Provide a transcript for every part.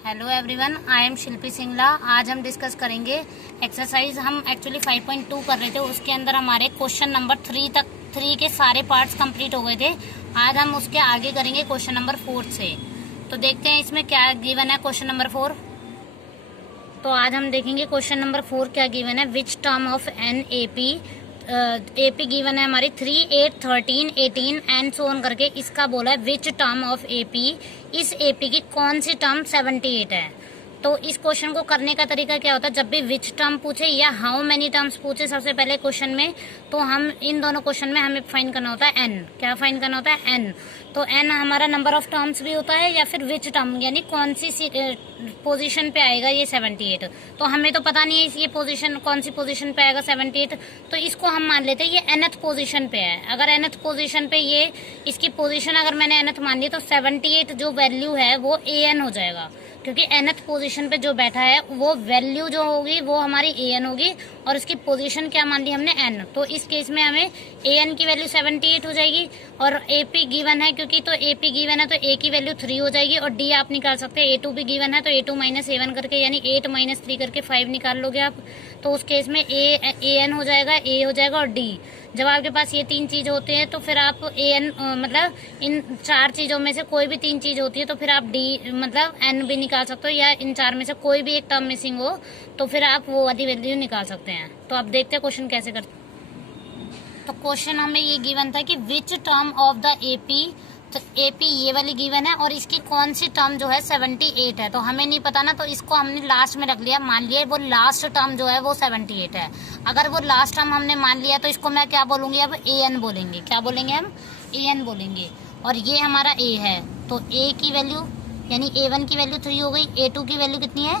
Hello everyone, I am शिल्पी सिंगला। आज हम discuss करेंगे एक्सरसाइज। हम एक्चुअली 5.2 कर रहे थे, उसके अंदर हमारे क्वेश्चन नंबर 3 के सारे पार्ट्स कंप्लीट हो गए थे। आज हम उसके आगे करेंगे क्वेश्चन नंबर 4 से। तो देखते हैं इसमें क्या गिवन है क्वेश्चन नंबर 4। तो आज हम देखेंगे क्वेश्चन नंबर 4 क्या गिवन है। Which term of an AP given है हमारी 3, 8, 13, 18 एंड सो ऑन करके। इसका बोला है विच टर्म ऑफ एपी, इस एपी की कौन सी टर्म 78 है। तो इस क्वेश्चन को करने का तरीका क्या होता है, जब भी विच टर्म पूछे या हाउ मेनी टर्म्स पूछे सबसे पहले क्वेश्चन में, तो हम इन दोनों क्वेश्चन में हमें फाइंड करना होता है एन। क्या फाइंड करना होता है? एन। तो एन हमारा नंबर ऑफ टर्म्स भी होता है या फिर विच टर्म, यानी कौन सी पोजीशन पे आएगा ये 78। तो हमें तो पता नहीं है ये पोजीशन कौन सी पोजीशन पे आएगा 78, तो इसको हम मान लेते हैं ये nth पोजीशन पे है। अगर nth पोजीशन पे ये इसकी पोजीशन अगर मैंने nth मान ली तो 78 जो वैल्यू है वो an हो जाएगा, क्योंकि nth पोजीशन पे जो बैठा है वो वैल्यू जो होगी वो हमारी an होगी और इसकी पोजीशन क्या मान ली हमने n। तो इस केस में हमें an की वैल्यू 78 हो जाएगी और AP गिवन है, क्योंकि तो AP गिवन है तो A की वैल्यू 3 हो जाएगी और D आप निकाल सकते हैं। A2 भी गिवन है तो A2 माइनस A1 करके, यानी 8 माइनस 3 करके 5 निकाल लोगे आप। तो उस केस में AN हो जाएगा, A हो जाएगा और D। जब आपके पास ये 3 चीज होते हैं तो फिर आप AN मतलब इन 4 चीजों में से कोई भी 3 चीज होती है तो फिर आप D मतलब N भी निकाल सकते हो, या इन 4 में से कोई भी एक टर्म मिसिंग हो तो फिर आप वो वाली वैल्यू निकाल सकते हैं। तो अब देखते हैं क्वेश्चन कैसे करते हैं। तो क्वेश्चन हमें ये गिवन था कि which term of the AP, तो एपी ये वाली गिवन है और इसकी कौन सी टर्म जो है 78 है। तो हमें नहीं पता ना, तो इसको हमने लास्ट में रख लिया। मान लिया वो लास्ट टर्म जो है वो 78 है। अगर वो लास्ट टर्म हमने मान लिया तो इसको मैं क्या बोलूंगी, अब an बोलेंगे। क्या बोलेंगे हम? an बोलेंगे। और ये हमारा a है तो a की वैल्यू यानी a1 की वैल्यू 3 हो गई, a2 की वैल्यू कितनी है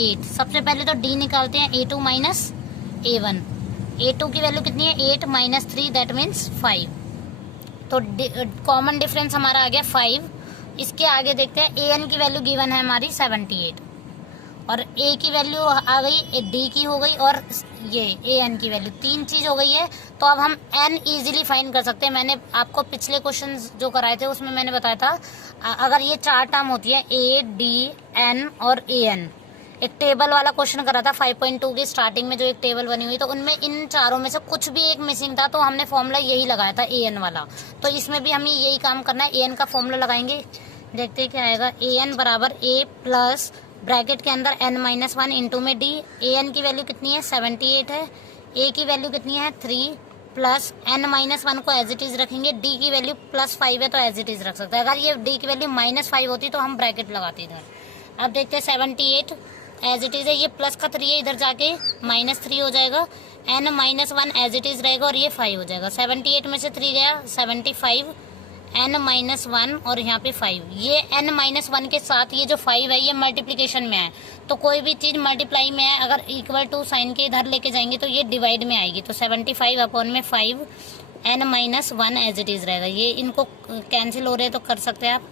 8। सबसे पहले तो d निकालते हैं, a2 माइनस a1। a2 की वैल्यू कितनी है 8 माइनस 3 दैट मीन्स 5। तो कॉमन डिफरेंस हमारा आ गया 5। इसके आगे देखते हैं an की वैल्यू गिवन है हमारी 78 और a की वैल्यू आ गई, d की हो गई और ये an की वैल्यू, 3 चीज हो गई है। तो अब हम n इजीली फाइंड कर सकते हैं। मैंने आपको पिछले क्वेश्चन जो कराए थे उसमें मैंने बताया था, अगर ये 4 टर्म होती है a, d, n और an, एक टेबल वाला क्वेश्चन करा था 5.2 की स्टार्टिंग में जो एक टेबल बनी हुई, तो उनमें इन चारों में से कुछ भी एक मिसिंग था तो हमने फॉर्मूला यही लगाया था an वाला। तो इसमें भी हमें यही काम करना है, an का फॉर्मूला लगाएंगे। देखते हैं क्या आएगा। an बराबर a प्लस ब्रैकेट के अंदर n माइनस 1 इंटू में d। an की वैल्यू कितनी है 78 है, a की वैल्यू कितनी है 3 प्लस n माइनस 1 को एज इट इज रखेंगे, d की वैल्यू प्लस 5 है तो एज इट इज रख सकते हैं। अगर ये d की वैल्यू माइनस 5 होती तो हम ब्रैकेट लगाते इधर। अब देखते हैं 78 एज इट इज है, ये प्लस का 3 है, इधर जाके माइनस 3 हो जाएगा, n minus 1 as it is रहेगा और ये 5 हो जाएगा। 78 में से 3 गया 75, n माइनस 1 और यहाँ पे 5। ये n माइनस 1 के साथ ये जो 5 है ये मल्टीप्लीकेशन में है, तो कोई भी चीज मल्टीप्लाई में है अगर इक्वल टू साइन के इधर लेके जाएंगे तो ये डिवाइड में आएगी। तो 75 अपॉन में 5 n minus 1 as it is रहेगा। ये इनको कैंसिल हो रहे हैं तो कर सकते हैं आप,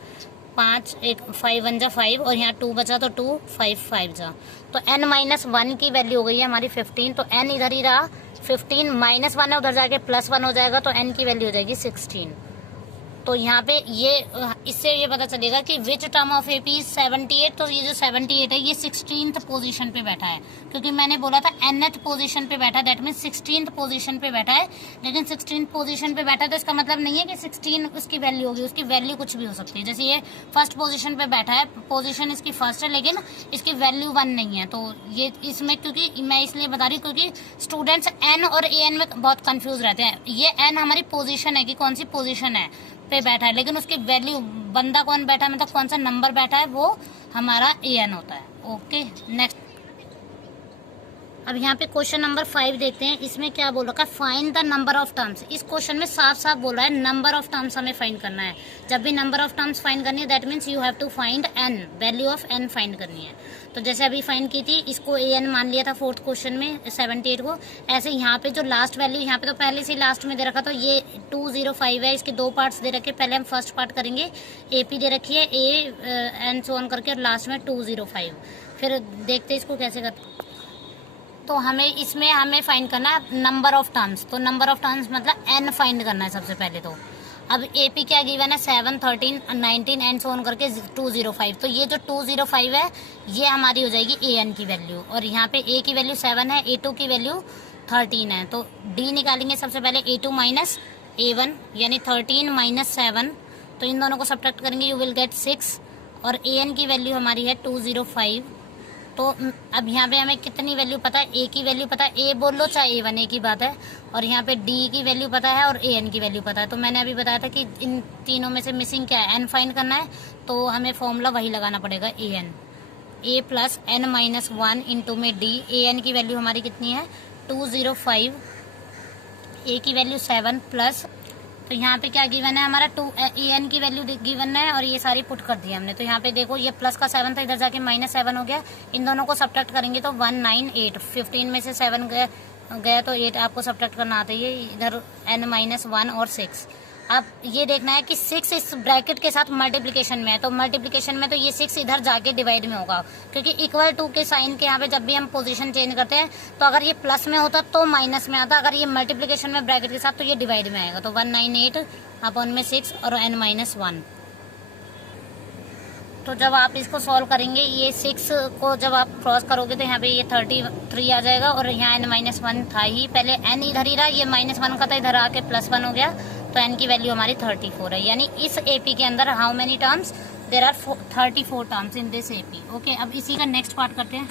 5 एक 5 1 जा 5 और यहाँ 2 बचा तो 2 5 5 जा, तो n माइनस 1 की वैल्यू हो गई है हमारी 15। तो n इधर ही रहा 15, माइनस 1 है उधर जाके प्लस 1 हो जाएगा तो n की वैल्यू हो जाएगी 16। तो यहाँ पे ये इससे ये पता चलेगा कि विच टर्म ऑफ एपी 78। तो ये जो 78 है ये 16th पोजीशन पे बैठा है, क्योंकि मैंने बोला था nth पोजीशन पे बैठा है, दैट मीन 16th पोजीशन पे बैठा है। लेकिन 16th पोजीशन पे बैठा है तो इसका मतलब नहीं है कि 16 उसकी वैल्यू होगी, उसकी वैल्यू कुछ भी हो सकती है। जैसे ये फर्स्ट पोजीशन पे बैठा है, पोजीशन इसकी फर्स्ट है लेकिन इसकी वैल्यू 1 नहीं है। तो ये इसमें, क्योंकि मैं इसलिए बता रही हूँ क्योंकि स्टूडेंट्स n और an में बहुत कंफ्यूज रहते हैं। ये n हमारी पोजीशन है कि कौन सी पोजीशन है पे बैठा है, लेकिन उसकी वैल्यू, बंदा कौन बैठा है मतलब कौन सा नंबर बैठा है वो हमारा an होता है। Okay next. अब यहाँ पे क्वेश्चन नंबर 5 देखते हैं। इसमें क्या बोल रखा है, find the number of terms. इस क्वेश्चन में साफ साफ बोल रहा है नंबर ऑफ टर्म्स हमें फाइंड करना है। जब भी नंबर ऑफ टर्म्स फाइंड करनी है that means you have to find n, value of n find करनी है। तो जैसे अभी फाइंड की थी, इसको an मान लिया था फोर्थ क्वेश्चन में 78 को, ऐसे यहाँ पे जो लास्ट वैल्यू यहाँ पे तो पहले से लास्ट में दे रखा, तो ये 205 है, इसके 2 पार्ट्स दे रखे। पहले हम फर्स्ट पार्ट करेंगे, AP दे रखी है a एंड सो ऑन करके और लास्ट में 205। फिर देखते इसको कैसे करते। तो हमें फाइंड करना है नंबर ऑफ टर्म्स। तो नंबर ऑफ टर्म्स मतलब n फाइंड करना है सबसे पहले। तो अब AP क्या गिवन है 7, 13, 19 एंड सो ऑन करके 205। तो ये जो 205 है ये हमारी हो जाएगी AN की वैल्यू, और यहाँ पे A की वैल्यू 7 है, A2 की वैल्यू 13 है। तो D निकालेंगे सबसे पहले A2 माइनस A1 यानी 13 माइनस 7, तो इन दोनों को सब्ट्रैक्ट करेंगे यू विल गेट 6, और AN की वैल्यू हमारी है 205। तो अब यहाँ पे हमें कितनी वैल्यू पता है, A की वैल्यू पता है, A बोल लो चाहे A1 एक ही बात है, और यहाँ पे D की वैल्यू पता है और AN की वैल्यू पता है। तो मैंने अभी बताया था कि इन तीनों में से मिसिंग क्या है, N फाइंड करना है, तो हमें फॉर्मूला वही लगाना पड़ेगा AN, A plus N minus 1 into में D। AN की वैल्यू हमारी कितनी है 205, A की वैल्यू 7 प्लस, तो यहाँ पे क्या गिवन है हमारा AN की वैल्यू गिवन है, और ये सारी पुट कर दी हमने। तो यहाँ पे देखो ये प्लस का 7 था, इधर जाके माइनस 7 हो गया, इन दोनों को सब्ट्रैक्ट करेंगे तो 198, 15 में से 7 गया तो 8 आपको सब्ट्रैक्ट करना आता है, इधर N माइनस 1 और 6। अब ये देखना है कि 6 इस ब्रैकेट के साथ मल्टीप्लिकेशन में है, तो मल्टीप्लिकेशन में तो ये 6 इधर जाके डिवाइड में होगा, क्योंकि इक्वल टू के साइन के यहाँ पे जब भी हम पोजीशन चेंज करते हैं तो अगर ये प्लस में होता तो माइनस में आता, अगर ये मल्टीप्लिकेशन में ब्रैकेट के साथ तो ये डिवाइड में आएगा। तो 198 अपॉन में 6 और N माइनस 1। तो जब आप इसको सॉल्व करेंगे ये 6 को जब आप क्रॉस करोगे तो यहाँ पे ये 33 आ जाएगा, और यहाँ N माइनस 1 था ही, पहले N इधर ही रहा, ये माइनस 1 का था, इधर आके प्लस 1 हो गया, तो N की वैल्यू हमारी 34 है। यानी इस AP के अंदर how many terms, there are 34 terms in this AP। Okay, अब इसी का नेक्स्ट पार्ट करते हैं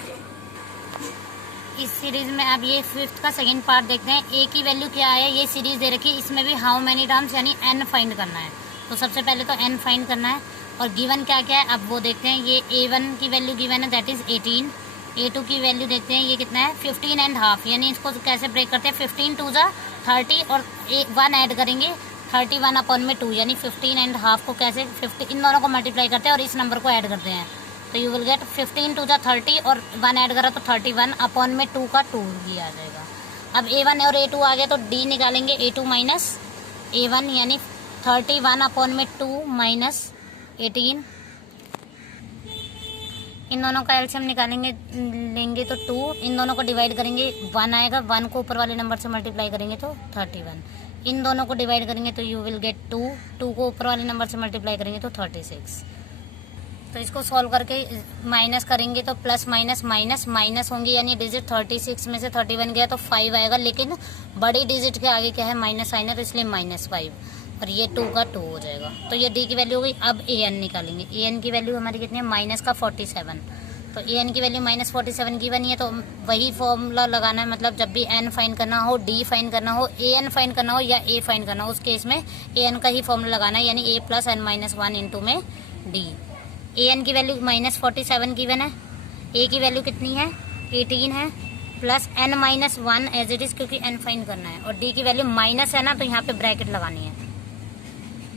इस सीरीज में। अब ये 5th का सेकंड पार्ट देखते हैं। A की वैल्यू क्या है, ये सीरीज दे रखी है, इसमें भी हाउ मेनी टर्म्स यानी N फाइंड करना है। तो सबसे पहले तो N फाइंड करना है, और गिवन क्या क्या है अब वो देखते हैं। ये A1 की वैल्यू गिवन है दैट इज 18, A2 की वैल्यू देखते हैं ये कितना है 15 एंड हाफ, यानी इसको कैसे ब्रेक करते हैं 15 टू जा 30 और 1 ऐड करेंगे 31 अपॉन में 2, यानी 15 एंड हाफ को कैसे 50 इन दोनों को मल्टीप्लाई करते हैं और इस नंबर को ऐड करते हैं, तो यू विल गेट 15 टू जा 30 और 1 ऐड करा तो 31 अपॉन में 2 का 2 ये आ जाएगा। अब A1 और A2 आ गया तो D निकालेंगे A2 माइनस A1 यानी 31 अपॉन में 2 माइनस 18, इन दोनों का एलसीएम निकालेंगे लेंगे तो 2, इन दोनों को डिवाइड करेंगे 1 आएगा, 1 को ऊपर वाले नंबर से मल्टीप्लाई करेंगे तो 31, इन दोनों को डिवाइड करेंगे तो यू विल गेट 2, 2 को ऊपर वाले नंबर से मल्टीप्लाई करेंगे तो 36। तो इसको सॉल्व करके माइनस करेंगे तो प्लस माइनस माइनस माइनस होंगे, यानी डिजिट 36 में से 31 गया तो 5 आएगा, लेकिन बड़ी डिजिट के आगे क्या है माइनस साइन है तो इसलिए -5, और ये 2 का 2 हो जाएगा। तो ये D की वैल्यू हो गई। अब AN निकालेंगे, AN की वैल्यू हमारी कितनी है माइनस का 47, तो AN की वैल्यू -47 की बनी है, तो वही फॉर्मूला लगाना है, मतलब जब भी N फाइंड करना हो, D फाइंड करना हो, AN फाइंड करना हो या A फाइंड करना हो, उस केस में AN का ही फॉर्मूला लगाना है, यानी A plus N minus 1 into में D। AN की वैल्यू -47 गिवन है, A की वैल्यू कितनी है 18 है, plus N minus 1 as it is क्योंकि N फाइंड करना है, और D की वैल्यू माइनस है ना तो यहाँ पे ब्रैकेट लगानी है,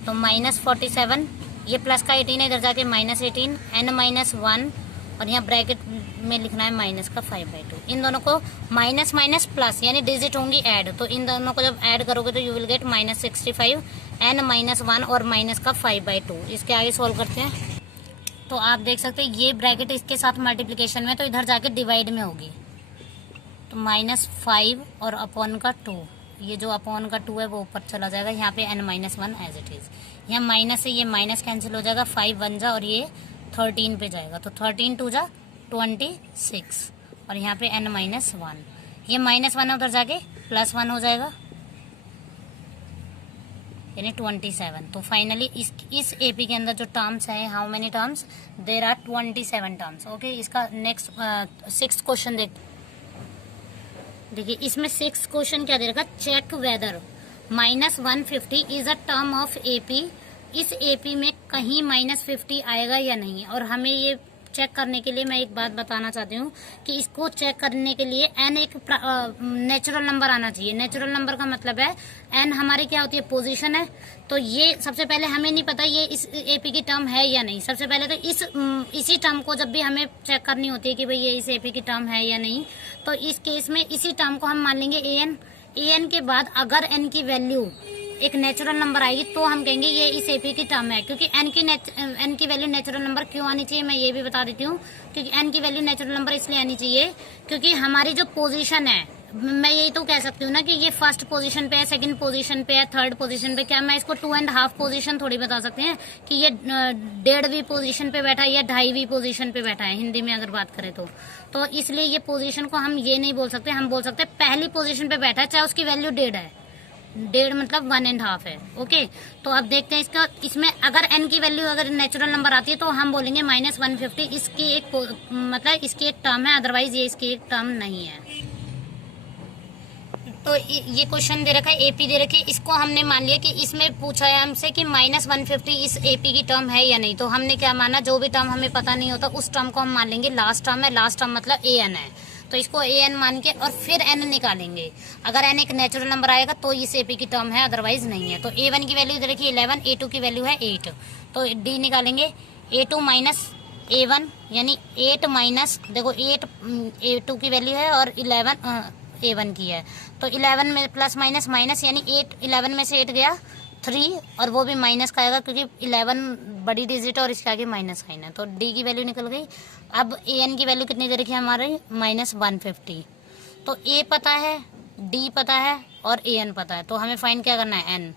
तो -47 ये प्लस का 18 है, इधर जाके -18 N माइनस 1 और यहाँ ब्रैकेट में लिखना है माइनस का 5/2। इन दोनों को माइनस माइनस प्लस यानी डिजिट होंगी ऐड, तो इन दोनों को जब ऐड करोगे तो you will get -65 N minus 1 और माइनस का 5/2। इसके आगे सोल्व करते हैं तो आप देख सकते हैं ये ब्रैकेट इसके साथ मल्टीप्लिकेशन में तो इधर जाके डिवाइड में होगी, तो -5 और अपॉन का 2, ये जो अपॉन का 2 है वो ऊपर चला जाएगा, यहाँ पे N minus 1 as it is, यहाँ माइनस से ये माइनस कैंसिल हो जाएगा, 5 1 जा और ये 13 पे जाएगा, तो 13 2 जा 26 और यहाँ पे N माइनस 1, ये -1 है उधर जाके +1 हो जाएगा यानी 27। तो फाइनली इस AP के अंदर जो टर्म्स है how many terms, there are 27 terms. Okay, इसका नेक्स्ट 6th क्वेश्चन देखिए, इसमें 6th क्वेश्चन क्या दे रखा, check whether -150 is a term of AP, इस AP में कहीं -50 आएगा या नहीं, और हमें ये चेक करने के लिए मैं एक बात बताना चाहती हूँ कि इसको चेक करने के लिए n एक नेचुरल नंबर आना चाहिए। नेचुरल नंबर का मतलब है n हमारी क्या होती है पोजीशन है, तो ये सबसे पहले हमें नहीं पता ये इस AP की टर्म है या नहीं, सबसे पहले तो इसी टर्म को जब भी हमें चेक करनी होती है कि भाई ये इस AP की टर्म है या नहीं, तो इस केस में इसी टर्म को हम मान लेंगे an के बाद अगर n की वैल्यू एक नेचुरल नंबर आएगी तो हम कहेंगे ये इस AP की टर्म है, क्योंकि n की वैल्यू नेचुरल नंबर क्यों आनी चाहिए मैं ये भी बता देती हूँ, क्योंकि n की वैल्यू नेचुरल नंबर इसलिए आनी चाहिए क्योंकि हमारी जो पोजीशन है मैं यही तो कह सकती हूँ ना कि ये फर्स्ट पोजीशन पे है, सेकंड पोजीशन पे है, थर्ड पोजीशन पे। क्या मैं इसको 2.5 पोजीशन थोड़ी बता सकते हैं कि ये 1.5वीं पोजीशन पे बैठा है या 2.5वीं पोजीशन पे बैठा है, हिंदी में अगर बात करें तो इसलिए ये पोजीशन को हम ये नहीं बोल सकते। हम बोल सकते हैं पहली पोजीशन पे बैठा है, चाहे उसकी वैल्यू 1.5 है, 1.5 मतलब 1.5 है। ओके, तो अब देखते हैं इसका, इसमें अगर n की वैल्यू अगर नेचुरल नंबर आती है तो हम बोलेंगे -150 इसकी एक मतलब इसकी एक टर्म है, अदरवाइज ये इसकी एक टर्म नहीं है। तो ये क्वेश्चन दे रखा है, एपी दे रखी है, इसको हमने मान लिया कि इसमें पूछा है हमसे कि -150 इस एपी की टर्म है या नहीं। तो हमने क्या माना, जो भी टर्म हमें पता नहीं होता उस टर्म को हम मान लेंगे लास्ट टर्म है। लास्ट टर्म मतलब an है, तो इसको an मान के और फिर n निकालेंगे। अगर n एक नेचुरल नंबर आएगा तो इस एपी की टर्म है, अदरवाइज नहीं है। तो a1 की वैल्यू दे रखी है 11, a2 की वैल्यू है 8, तो d निकालेंगे। a2 माइनस a1 यानी 8 माइनस, देखो 8 a2 की वैल्यू है और 11 a1 की है, तो 11 में प्लस माइनस माइनस यानी 8, 11 में से 8 गया 3 और वो भी माइनस का आएगा क्योंकि 11 बड़ी डिजिट है और इसके आगे माइनस साइन है, तो डी की वैल्यू निकल गई। अब an की वैल्यू कितनी दे रखी है हमारे, -150। तो a पता है, d पता है और an पता है, तो हमें फाइंड क्या करना है,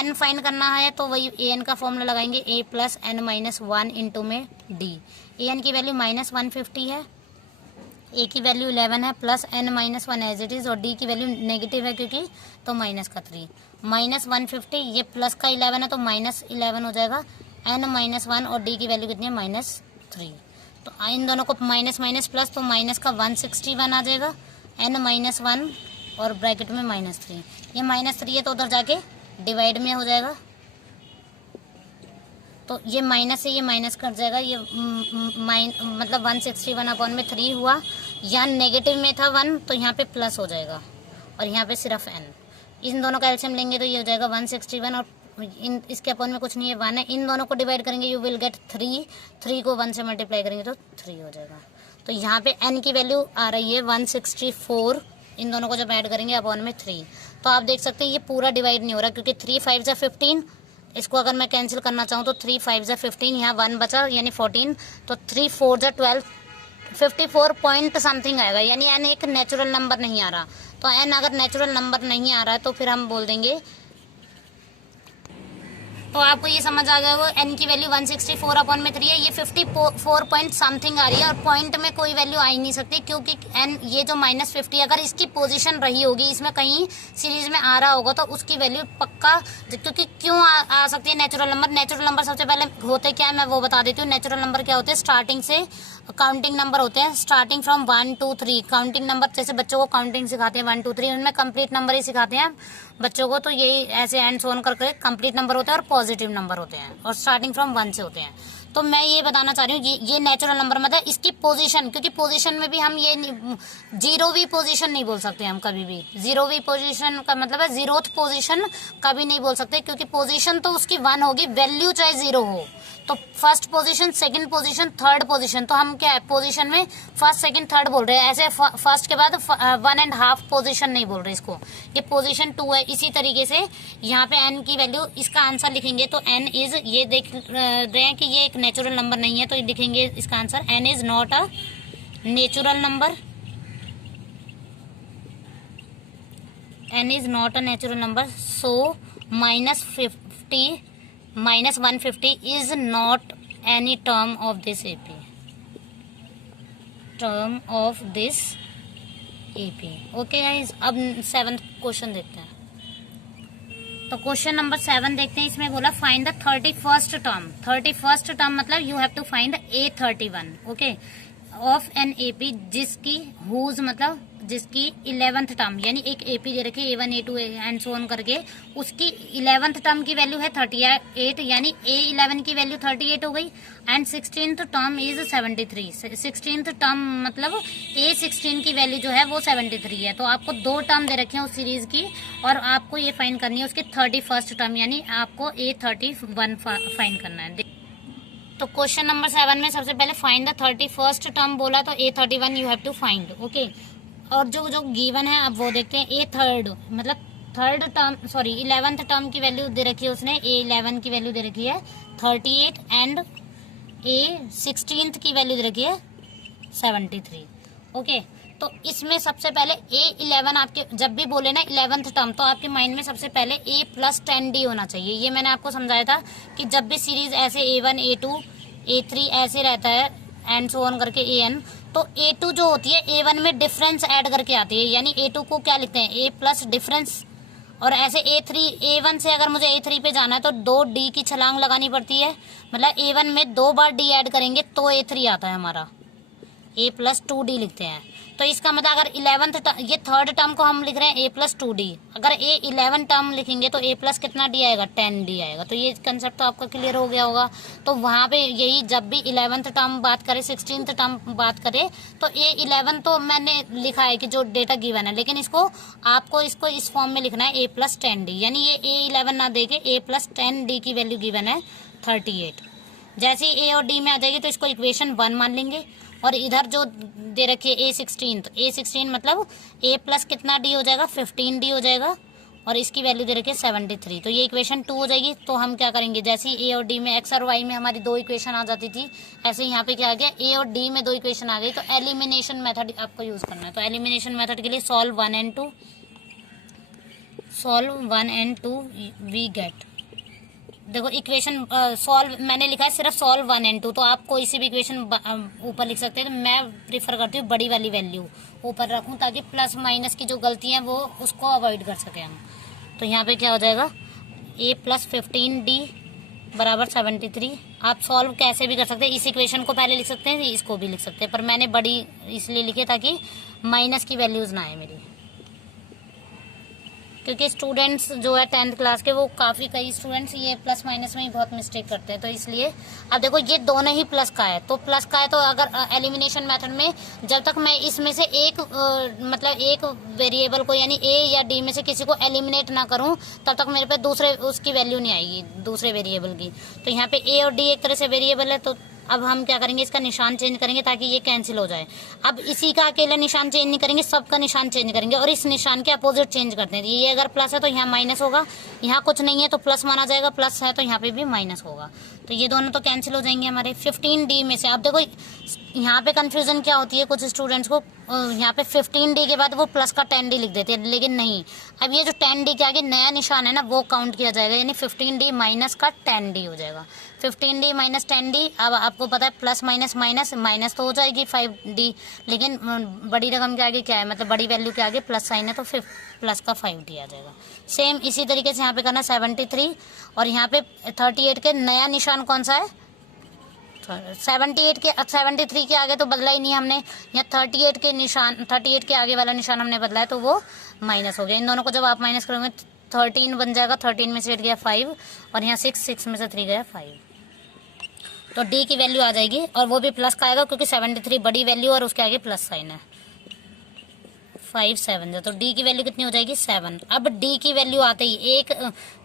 n फाइंड करना है। तो वही an का फॉर्मूला लगाएंगे, a plus n minus 1 into में d। an की वैल्यू -150 है, a की वैल्यू 11 है, plus n minus 1 as it is, और d की वैल्यू नेगेटिव है क्योंकि, तो माइनस का 3, -150 ये प्लस का 11 है तो -11 हो जाएगा, n माइनस 1 और d की वैल्यू कितनी है, -3। तो इन दोनों को माइनस माइनस प्लस, तो माइनस का 161 आ जाएगा, n माइनस 1 और ब्रैकेट में -3। ये -3 है तो उधर जाके डिवाइड में हो जाएगा, तो ये माइनस से ये माइनस कट जाएगा, ये मतलब 161/3 हुआ, या नेगेटिव में था 1 तो यहाँ पे प्लस हो जाएगा और यहाँ पे सिर्फ n। इन दोनों का एलसीएम लेंगे तो ये हो जाएगा 161 और इसके अपॉन में कुछ नहीं है 1 है, इन दोनों को डिवाइड करेंगे यू विल गेट 3 को 1 से मल्टीप्लाई करेंगे तो 3 हो जाएगा। तो यहाँ पे n की वैल्यू आ रही है 164, इन दोनों को जब ऐड करेंगे अपॉन में 3, तो आप देख सकते हैं ये पूरा डिवाइड नहीं हो रहा क्योंकि 3 5 जा 15, इसको अगर मैं कैंसिल करना चाहूँ तो 3 5 जा 15, यहाँ 1 बचा यानी 14, तो 3 4 जा 12, 54 पॉइंट समथिंग आएगा, यानी n एक नेचुरल नंबर नहीं आ रहा। तो n अगर नेचुरल नंबर नहीं आ रहा है तो फिर हम बोल देंगे, तो आपको ये समझ आ गया वो n की वैल्यू 164/3 है, ये 54 पॉइंट समथिंग आ रही है और पॉइंट में कोई वैल्यू आ ही नहीं सकती क्योंकि n ये जो -50 अगर इसकी पोजीशन रही होगी, इसमें कहीं सीरीज में आ रहा होगा तो उसकी वैल्यू पक्का, क्योंकि क्यों आ सकती है नेचुरल नंबर। नेचुरल नंबर सबसे पहले होते क्या है मैं वो बता देती हूँ। नेचुरल नंबर क्या होते हैं, स्टार्टिंग से काउंटिंग नंबर होते हैं, स्टार्टिंग फ्रॉम 1 2 3। काउंटिंग नंबर जैसे बच्चों को काउंटिंग सिखाते हैं 1 2 3, उनमें कंप्लीट नंबर ही सिखाते हैं बच्चों को, तो यही ऐसे एंड सो ऑन करके कंप्लीट नंबर होते हैं और पॉजिटिव नंबर होते हैं और स्टार्टिंग फ्रॉम 1 से होते हैं। तो मैं ये बताना चाह रही हूँ ये नेचुरल नंबर मतलब इसकी पोजीशन, क्योंकि पोजीशन में भी हम ये 0वीं पोजीशन नहीं बोल सकते हम कभी भी। 0वीं पोजीशन का मतलब है 0th पोजीशन कभी नहीं बोल सकते क्योंकि पोजीशन तो उसकी 1 होगी, वैल्यू चाहे 0 हो। तो first position, second position, third position, तो हम क्या है पोजीशन में फर्स्ट सेकंड थर्ड बोल रहे हैं, ऐसे फर्स्ट के बाद 1.5 पोजीशन नहीं बोल रहे इसको, ये पोजीशन 2 है। इसी तरीके से यहाँ पे n की वैल्यू, इसका आंसर लिखेंगे तो n इज, ये देख रहे हैं कि ये एक नेचुरल नंबर नहीं है तो लिखेंगे इसका answer n is not a natural number, n is not a natural number, so -150 is not any term of this AP. Okay guys, अब 7th क्वेश्चन देखते हैं। तो क्वेश्चन नंबर 7 देखते हैं। इसमें बोला find the 31st term. 31st term मतलब you have to find A31 okay of an AP जिसकी हुज मतलब जिसकी 11th टर्म, यानी एक AP दे रखे A1 A2 and so on करके, उसकी 11th टर्म की वैल्यू है 38, यानी A11 की वैल्यू 38 हो गई and 16th term is 73। 16th term मतलब A16 की वैल्यू जो है वो 73 है। तो आपको 2 टर्म दे रखे हैं उस सीरीज की और आपको ये फाइंड करनी है उसकी 31st टर्म, यानी आपको A31 फाइंड करना है। तो क्वेश्चन नंबर 7 में सबसे पहले फाइंड द 31st टर्म बोला तो A31 you have to find okay. और जो गिवन है अब वो देखते हैं। A3 मतलब थर्ड टर्म 11th टर्म की वैल्यू दे रखी है उसने, A11 की वैल्यू दे रखी है 38 एंड A16th की वैल्यू दे रखी है 73 ओके। तो इसमें सबसे पहले A11 आपके जब भी बोले ना 11th टर्म, तो आपके माइंड में सबसे पहले A+10D होना चाहिए। ये मैंने आपको समझाया था कि जब भी सीरीज ऐसे A1 A2 A3 ऐसे रहता है एंड सो ऑन करके AN, तो A2 जो होती है A1 में डिफरेंस ऐड करके आती है, यानी A2 को क्या लिखते हैं A प्लस डिफरेंस। और ऐसे A1 से अगर मुझे A3 पे जाना है तो 2D की छलांग लगानी पड़ती है, मतलब A1 में 2 बार D ऐड करेंगे तो A3 आता है हमारा, A+2D लिखते हैं। तो इसका मतलब अगर 11th ये थर्ड टर्म को हम लिख रहे हैं A+2D, अगर A11 टर्म लिखेंगे तो A प्लस कितना D आएगा 10D आएगा। तो ये कंसेप्ट तो आपका क्लियर हो गया होगा। तो वहाँ पे यही जब भी 11th टर्म बात करें 16th टर्म बात करें तो A11 तो मैंने लिखा है कि जो डेटा गिवन है, लेकिन आपको इसको इस फॉर्म में लिखना है A+10D, यानी ये A11 ना दे के A+10D की वैल्यू गिवन है 38। जैसे ही A और D में आ जाएगी तो इसको इक्वेशन 1 मान लेंगे। और इधर जो दे रखी है A16, तो A16 मतलब A प्लस कितना D हो जाएगा 15D हो जाएगा, और इसकी वैल्यू दे रखी है 73। तो ये इक्वेशन 2 हो जाएगी। तो हम क्या करेंगे, जैसे ही A और D में X और Y में हमारी 2 इक्वेशन आ जाती थी, ऐसे यहाँ पे क्या आ गया A और D में 2 इक्वेशन आ गई। तो एलिमिनेशन मेथड आपको यूज करना है। तो एलिमिनेशन मेथड के लिए सॉल्व 1 and 2 वी गेट, देखो इक्वेशन सॉल्व मैंने लिखा है सिर्फ सॉल्व 1 and 2, तो आप कोई सी भी इक्वेशन ऊपर लिख सकते हैं। तो मैं प्रीफर करती हूँ बड़ी वाली वैल्यू ऊपर रखूँ, ताकि प्लस माइनस की जो गलती है वो उसको अवॉइड कर सकें हम। तो यहाँ पे क्या हो जाएगा A+15D बराबर 73। आप सॉल्व कैसे भी कर सकते हैं, इस इक्वेशन को पहले लिख सकते हैं, इसको भी लिख सकते हैं, पर मैंने बड़ी इसलिए लिखी ताकि माइनस की वैल्यूज ना आए मेरी, क्योंकि स्टूडेंट्स जो है 10th क्लास के वो काफ़ी कई स्टूडेंट्स ये प्लस माइनस में ही बहुत मिस्टेक करते हैं। तो इसलिए अब देखो ये दोनों ही प्लस का है, तो प्लस का है तो अगर एलिमिनेशन मेथड में जब तक मैं इसमें से मतलब एक वेरिएबल को यानी A या D में से किसी को एलिमिनेट ना करूं, तब तक मेरे पे दूसरे उसकी वैल्यू नहीं आएगी दूसरे वेरिएबल की। तो यहाँ पे A और D एक तरह से वेरिएबल है, तो अब हम क्या करेंगे, इसका निशान चेंज करेंगे ताकि ये कैंसिल हो जाए। अब इसी का अकेला निशान चेंज नहीं करेंगे, सबका निशान चेंज करेंगे और इस निशान के अपोजिट चेंज करते हैं। ये अगर प्लस है तो यहाँ माइनस होगा, यहाँ कुछ नहीं है तो प्लस माना जाएगा, प्लस है तो यहाँ पे भी माइनस होगा। तो ये दोनों तो कैंसिल हो जाएंगे हमारे 15D में से। अब देखो यहाँ पे कंफ्यूजन क्या होती है कुछ स्टूडेंट्स को, यहाँ पे 15D के बाद वो प्लस का 10D लिख देते हैं, लेकिन नहीं, अब ये जो 10D के आगे नया निशान है ना वो काउंट किया जाएगा, यानी 15D माइनस का 10D हो जाएगा। 15D माइनस 10D, अब आपको पता है प्लस माइनस माइनस माइनस तो हो जाएगी 5D, लेकिन बड़ी रकम के आगे क्या है, मतलब बड़ी वैल्यू के आगे प्लस साइन है तो फिर प्लस का 5D आ जाएगा। सेम इसी तरीके से यहाँ पे करना 73, और यहाँ पे 38 के नया निशान कौन सा है, 73 के आगे तो बदला ही नहीं हमने, यहाँ 38 के आगे वाला निशान हमने बदला है तो वो माइनस हो गया। इन दोनों को जब आप माइनस करोगे 13 बन जाएगा, 13 में से 8 गया 5, और यहाँ 6 में से 3 गया 5, तो D की वैल्यू आ जाएगी, और वो भी प्लस का आएगा क्योंकि 73 बड़ी वैल्यू और उसके आगे प्लस साइन है। 5 7 है तो D की वैल्यू कितनी हो जाएगी 7। अब D की वैल्यू आते ही एक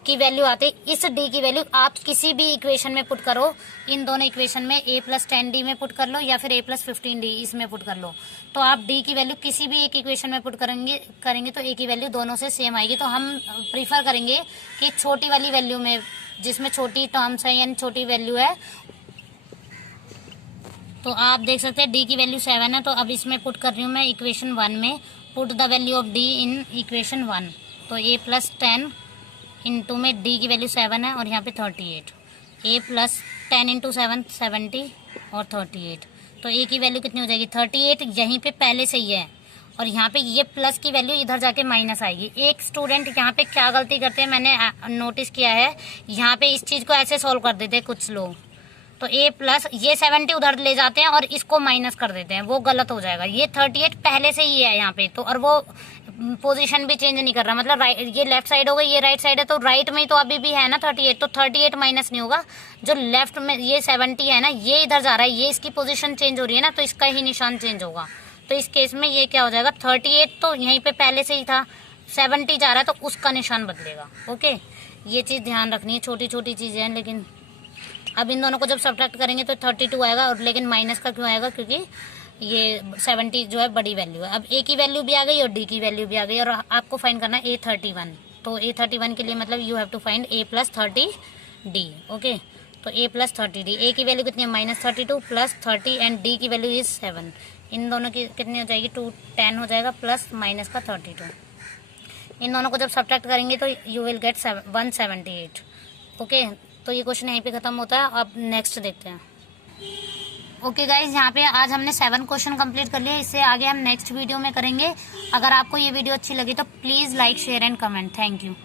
की वैल्यू आते ही इस D की वैल्यू आप किसी भी इक्वेशन में पुट करो, इन दोनों इक्वेशन में A+10D में पुट कर लो या फिर A+15D इसमें पुट कर लो, तो आप D की वैल्यू किसी भी एक इक्वेशन में पुट करेंगे तो A की वैल्यू दोनों से सेम आएगी। तो हम प्रीफर करेंगे कि छोटी वाली वैल्यू में, जिसमें छोटी टर्म्स है यानी छोटी वैल्यू है, तो आप देख सकते हैं D की वैल्यू 7 है, तो अब इसमें पुट कर रही हूँ मैं इक्वेशन 1 में, put the value of D in equation 1, तो A+10 इंटू में D की वैल्यू 7 है और यहाँ पे 38, A+10 इंटू 7 70 और 38, तो A की वैल्यू कितनी हो जाएगी 38, यहीं पे पहले से ही है, और यहाँ पे ये प्लस की वैल्यू इधर जाके माइनस आएगी। एक स्टूडेंट यहाँ पे क्या गलती करते हैं मैंने नोटिस किया है, यहाँ पे इस चीज़ को ऐसे सॉल्व कर देते हैं कुछ लोग, तो A प्लस ये 70 उधर ले जाते हैं और इसको माइनस कर देते हैं, वो गलत हो जाएगा। ये 38 पहले से ही है यहाँ पे, तो और वो पोजीशन भी चेंज नहीं कर रहा, मतलब ये लेफ्ट साइड हो गई, ये राइट साइड है, तो राइट में ही तो अभी भी है ना 38, तो 38 माइनस नहीं होगा, जो लेफ्ट में ये 70 है ना ये इधर जा रहा है, ये इसकी पोजीशन चेंज हो रही है ना, तो इसका ही निशान चेंज होगा। तो इस केस में ये क्या हो जाएगा 38 तो यहीं पे पहले से ही था, 70 जा रहा है तो उसका निशान बदलेगा। ओके, ये चीज़ ध्यान रखनी है, छोटी छोटी चीज़ें हैं, लेकिन अब इन दोनों को जब सब्ट्रैक्ट करेंगे तो 32 आएगा, और लेकिन माइनस का क्यों आएगा, क्योंकि ये 70 जो है बड़ी वैल्यू है। अब A की वैल्यू भी आ गई और D की वैल्यू भी आ गई, और आपको फाइंड करना है A31, तो A31 के लिए मतलब you have to find A+30D। Okay, तो A+30D, A की वैल्यू कितनी है -32 +30 एंड D की वैल्यू इज 7, इन दोनों की कितनी हो जाएगी, 210 हो जाएगा प्लस माइनस का 32। इन दोनों को जब सब्ट्रैक्ट करेंगे तो यू विल गेट 178। ओके, तो ये क्वेश्चन यहीं पे खत्म होता है। अब नेक्स्ट देखते हैं। ओके गाइज, यहाँ पे आज हमने 7 क्वेश्चन कंप्लीट कर लिए। इससे आगे हम नेक्स्ट वीडियो में करेंगे। अगर आपको ये वीडियो अच्छी लगी तो please like, share and comment. Thank you.